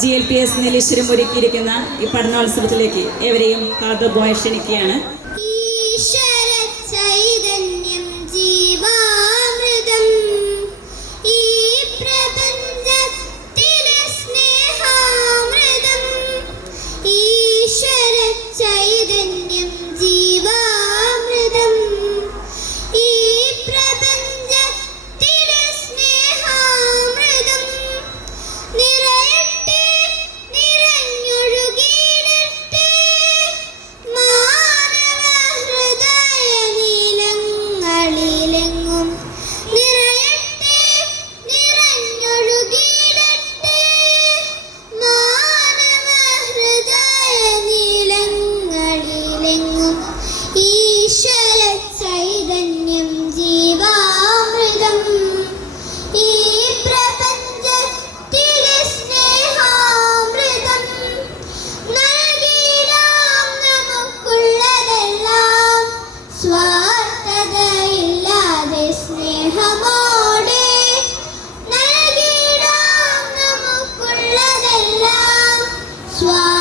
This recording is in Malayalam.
G L P S Nileshwaram ഒരുക്കിയിരിക്കുന്ന ഈ പഠനോത്സവത്തിലേക്ക് ഏവരെയും കാതബോയ ക്ഷണിക്കുകയാണ്. ചൈതന്യം ജീവാമൃതം. സ്നേഹമോടെ നൽകിടാം നമുക്കുള്ളതെല്ലാം. സ്വാ